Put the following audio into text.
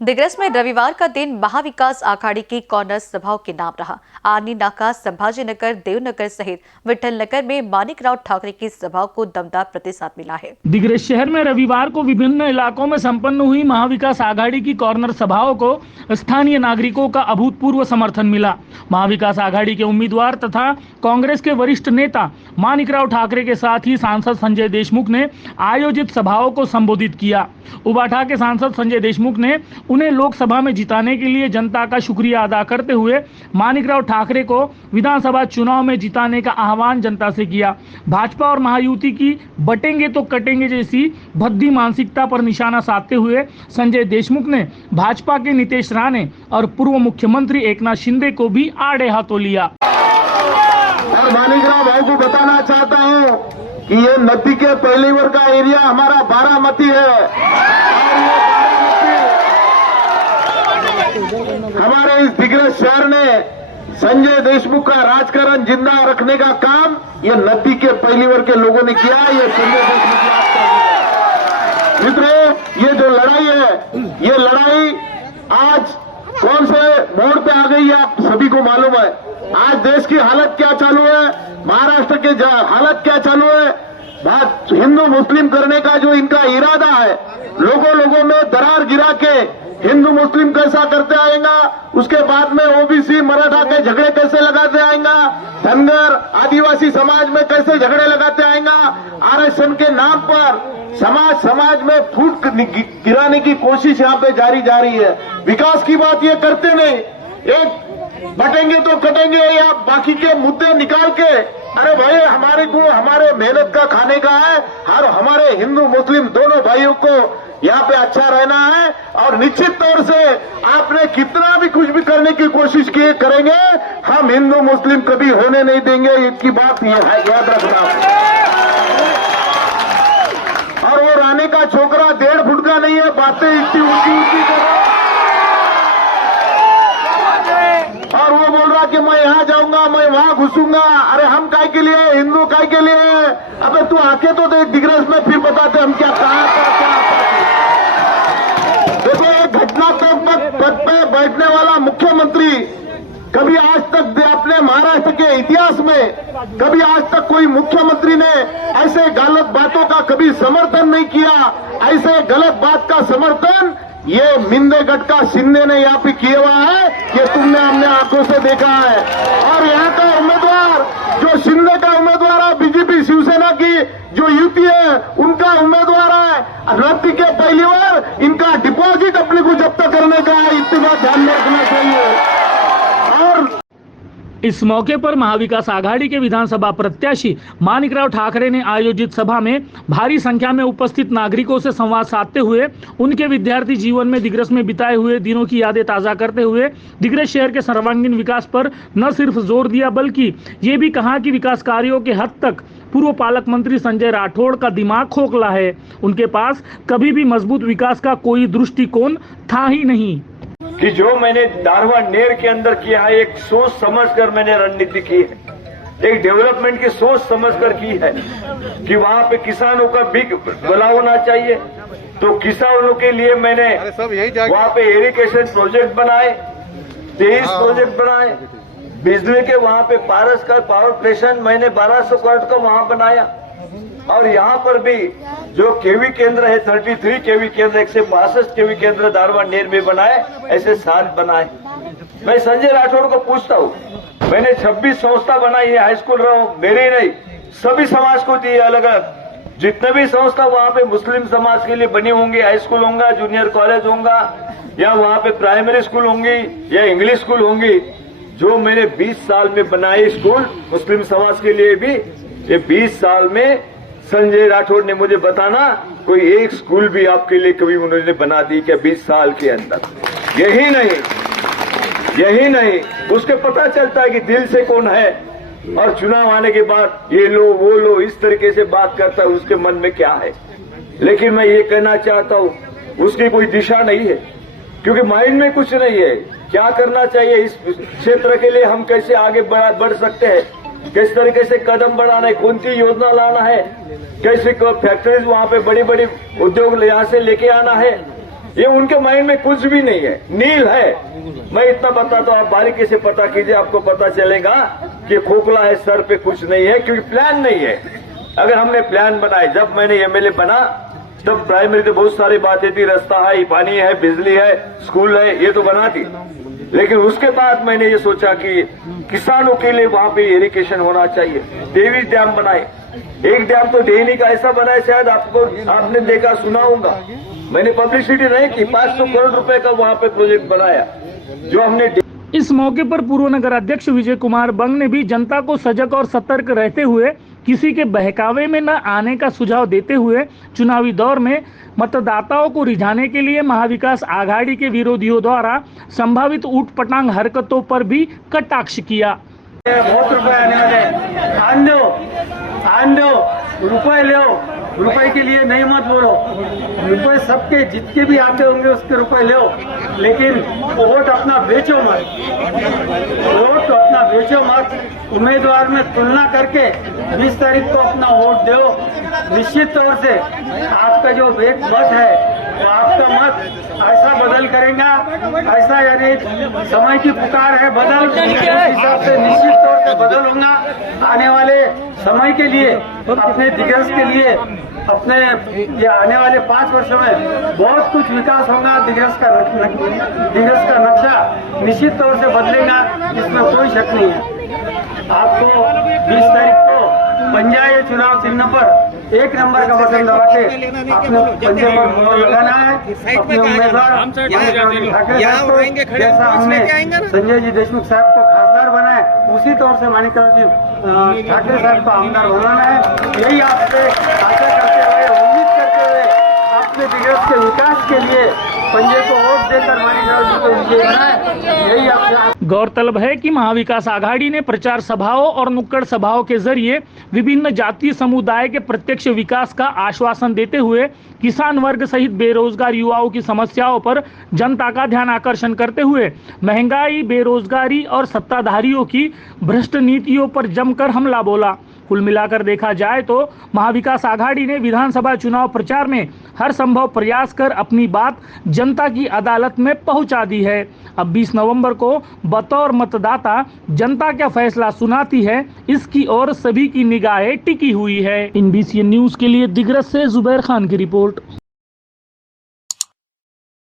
दिग्रस में रविवार का दिन महाविकास आघाड़ी की कॉर्नर सभाओं के नाम रहा। आर्नी नाका, संभाजीनगर, देवनगर सहित विठल नगर में मानिकराव ठाकरे की सभाओं को दमदार प्रतिसाद मिला है। दिग्रस शहर में रविवार को विभिन्न इलाकों में संपन्न हुई महाविकास आघाड़ी की कॉर्नर सभाओं को स्थानीय नागरिकों का अभूतपूर्व समर्थन मिला। महाविकास आघाड़ी के उम्मीदवार तथा कांग्रेस के वरिष्ठ नेता मानिकराव ठाकरे के साथ ही सांसद संजय देशमुख ने आयोजित सभाओं को संबोधित किया। उबाठा के सांसद संजय देशमुख ने उन्हें लोकसभा में जिताने के लिए जनता का शुक्रिया अदा करते हुए मानिकराव ठाकरे को विधानसभा चुनाव में जिताने का आह्वान जनता से किया। भाजपा और महायुति की बटेंगे तो कटेंगे जैसी भद्दी मानसिकता पर निशाना साधते हुए संजय देशमुख ने भाजपा के नीतीश राणे और पूर्व मुख्यमंत्री एकनाथ शिंदे को भी आड़े हाथों लिया। और मानिकराव भाई को बताना चाहता हूं कि ये नदी के पहली वर्ग का एरिया हमारा बारामती है। हमारे इस दिग्रस शहर ने संजय देशमुख का राजकारण जिंदा रखने का काम ये नदी के पहली वर्ग के लोगों ने किया। ये संजय देशमुख मित्रों, ये जो लड़ाई है, ये लड़ाई आज कौन से मोड़ पे आ गई है आप सभी को मालूम है। आज देश की हालत क्या चालू है, महाराष्ट्र के हालत क्या चालू है, हिंदू मुस्लिम करने का जो इनका इरादा है, लोगों में दरार गिरा के हिंदू मुस्लिम कैसा करते आएगा, उसके बाद में ओबीसी मराठा के झगड़े कैसे लगाते आएगा, धनगर आदिवासी समाज में कैसे झगड़े लगाते आएगा, आरक्षण के नाम पर समाज में फूट गिराने की कोशिश यहाँ पे जारी जा रही है। विकास की बात ये करते नहीं, एक बटेंगे तो कटेंगे या बाकी के मुद्दे निकाल के, अरे भाई हमारे मेहनत का खाने का है, और हमारे हिंदू मुस्लिम दोनों भाइयों को यहाँ पे अच्छा रहना है। और निश्चित तौर से आपने कितना भी कुछ भी करने की कोशिश की करेंगे, हम हिंदू मुस्लिम कभी होने नहीं देंगे, इसकी बात याद रखना। और वो रानी का छोकरा 1.5 फुट का नहीं है, बातें इतनी ऊंची करो। और वो बोल रहा कि मैं यहाँ जाऊंगा, मैं वहां घुसूंगा। अरे हम काय के लिए, हिंदू काय के लिए? अबे तू आके तो देख दिग्रस में, फिर बताते हम क्या कहा क्या। देखो, एक घटनात्मक पद पे बैठने वाला मुख्यमंत्री कभी आज तक अपने महाराष्ट्र के इतिहास में कभी आज तक कोई मुख्यमंत्री ने ऐसे गलत बातों का कभी समर्थन नहीं किया। ऐसे गलत बात का समर्थन ये मिंदेगढ़ का शिंदे ने यहाँ पे किया हुआ है, ये तुमने हमने आंखों से देखा है। और यहाँ का उम्मीदवार जो शिंदे का उम्मीदवार है, बीजेपी शिवसेना की जो युति है उनका उम्मीदवार है, नदी के पहली बार इनका डिपॉजिट अपने को जब्त करने का है, इतना ध्यान में रखना चाहिए। और इस मौके पर महाविकास आघाड़ी के विधानसभा प्रत्याशी मानिकराव ठाकरे ने आयोजित सभा में भारी संख्या में उपस्थित नागरिकों से संवाद साधते हुए उनके विद्यार्थी जीवन में दिग्रस में बिताए हुए दिनों की यादें ताज़ा करते हुए दिग्रस शहर के सर्वांगीण विकास पर न सिर्फ जोर दिया, बल्कि ये भी कहा कि विकास कार्यों के हद तक पूर्व पालक मंत्री संजय राठौड़ का दिमाग खोखला है। उनके पास कभी भी मजबूत विकास का कोई दृष्टिकोण था ही नहीं। कि जो मैंने दारवा नेर के अंदर किया है, एक सोच समझकर मैंने रणनीति की है, एक डेवलपमेंट की सोच समझकर की है कि वहाँ पे किसानों का भी भला होना चाहिए। तो किसानों के लिए मैंने वहाँ पे इरिगेशन प्रोजेक्ट बनाए, 23 प्रोजेक्ट बनाए, बिजली के वहाँ पे पारस का पावर स्टेशन मैंने 1200 करोड़ का वहाँ बनाया। और यहाँ पर भी जो केवी केंद्र है, 33 केवी केंद्र, 162 केवी केंद्र दारवा नेर में बनाए, ऐसे 7 बनाए। मैं संजय राठौड़ को पूछता हूँ, मैंने 26 संस्था बनाई है, हाई स्कूल रहा हूँ, मेरी नहीं, सभी समाज को दी अलग अलग। जितने भी संस्था वहाँ पे मुस्लिम समाज के लिए बनी होंगी, हाई स्कूल होगा, जूनियर कॉलेज होगा, या वहाँ पे प्राइमरी स्कूल होंगी या इंग्लिश स्कूल होंगी, जो मैंने 20 साल में बनाए स्कूल मुस्लिम समाज के लिए भी, ये 20 साल में संजय राठौड़ ने मुझे बताना कोई एक स्कूल भी आपके लिए कभी उन्होंने बना दी क्या 20 साल के अंदर? यही नहीं, उसके पता चलता है कि दिल से कौन है। और चुनाव आने के बाद ये लो वो लो इस तरीके से बात करता है, उसके मन में क्या है। लेकिन मैं ये कहना चाहता हूँ, उसकी कोई दिशा नहीं है, क्योंकि माइंड में कुछ नहीं है। क्या करना चाहिए इस क्षेत्र के लिए, हम कैसे आगे बढ़ सकते हैं, किस तरीके से कदम बढ़ाना है, कौन सी योजना लाना है, कैसे फैक्ट्रीज वहाँ पे बड़ी बड़ी उद्योग यहाँ से लेके आना है, ये उनके माइंड में कुछ भी नहीं है, नील है। मैं इतना बताता हूं, आप बारीकी से पता कीजिए, आपको पता चलेगा कि खोखला है, सर पे कुछ नहीं है, क्योंकि प्लान नहीं है। अगर हमने प्लान बनाए, जब मैंने एमएलए बना तब प्राइमरी तो बहुत सारी बातें थी, रास्ता है, पानी है, बिजली है, स्कूल है, ये तो बना दी। लेकिन उसके बाद मैंने ये सोचा कि किसानों के लिए वहां पे इरिगेशन होना चाहिए। 23 डैम बनाए, एक डैम तो डेहली का ऐसा बनाया, शायद आपने देखा सुना होगा, मैंने पब्लिसिटी नहीं की, 500 करोड़ रुपए का वहां पे प्रोजेक्ट बनाया जो हमने। इस मौके पर पूर्व नगर अध्यक्ष विजय कुमार बंग ने भी जनता को सजग और सतर्क रहते हुए किसी के बहकावे में न आने का सुझाव देते हुए चुनावी दौर में मतदाताओं को रिझाने के लिए महाविकास आघाड़ी के विरोधियों द्वारा संभावित ऊटपटांग हरकतों पर भी कटाक्ष किया। बहुत रुपए आने वाले, आन दो, रुपए लो, रुपए के लिए नहीं मत बोलो, रुपए सबके जितने भी आते होंगे उसके रुपए लो, लेकिन वोट अपना बेचो मत, वोट अपना बेचो मत। उम्मीदवार में तुलना करके 20 तारीख को अपना वोट दो। निश्चित तौर से आपका जो एक मत है वो आपका मत ऐसा बदल करेगा, ऐसा यानी समय की पुकार है, बदल उस हिसाब से निश्चित तौर से बदल होगा। आने वाले समय के लिए, अपने दिग्गज के लिए, अपने ये आने वाले 5 वर्षों में बहुत कुछ विकास होगा। दिग्गज का नक्शा निश्चित तौर से बदलेगा, इसमें कोई शक नहीं है। आपको 20 तारीख को पंजाय चुनाव चिन्ह पर 1 नंबर का बटन दबा के अपने पंजे पर मोहर लगाना है। अपने उम्मीदवार जैसा हमने संजय जी देशमुख साहब को खासदार बनाए, उसी तौर से माणिकराव जी ठाकरे साहब को आमदार बनाना है। यही आपसे आशा करते हुए, उम्मीद करते हुए, अपने दिग्गज के विकास के लिए पंजे को वोट देकर माणिकराव जी को विजयी बनाए, यही आपसे। गौरतलब है कि महाविकास आघाड़ी ने प्रचार सभाओं और नुक्कड़ सभाओं के जरिए विभिन्न जातीय समुदाय के प्रत्यक्ष विकास का आश्वासन देते हुए किसान वर्ग सहित बेरोजगार युवाओं की समस्याओं पर जनता का ध्यान आकर्षण करते हुए महंगाई, बेरोजगारी और सत्ताधारियों की भ्रष्ट नीतियों पर जमकर हमला बोला। कुल मिलाकर देखा जाए तो महाविकास आघाड़ी ने विधानसभा चुनाव प्रचार में हर संभव प्रयास कर अपनी बात जनता की अदालत में पहुंचा दी है। अब 20 नवंबर को बतौर मतदाता जनता क्या फैसला सुनाती है, इसकी ओर सभी की निगाहें टिकी हुई है। इन BCN न्यूज के लिए दिग्रस से जुबैर खान की रिपोर्ट।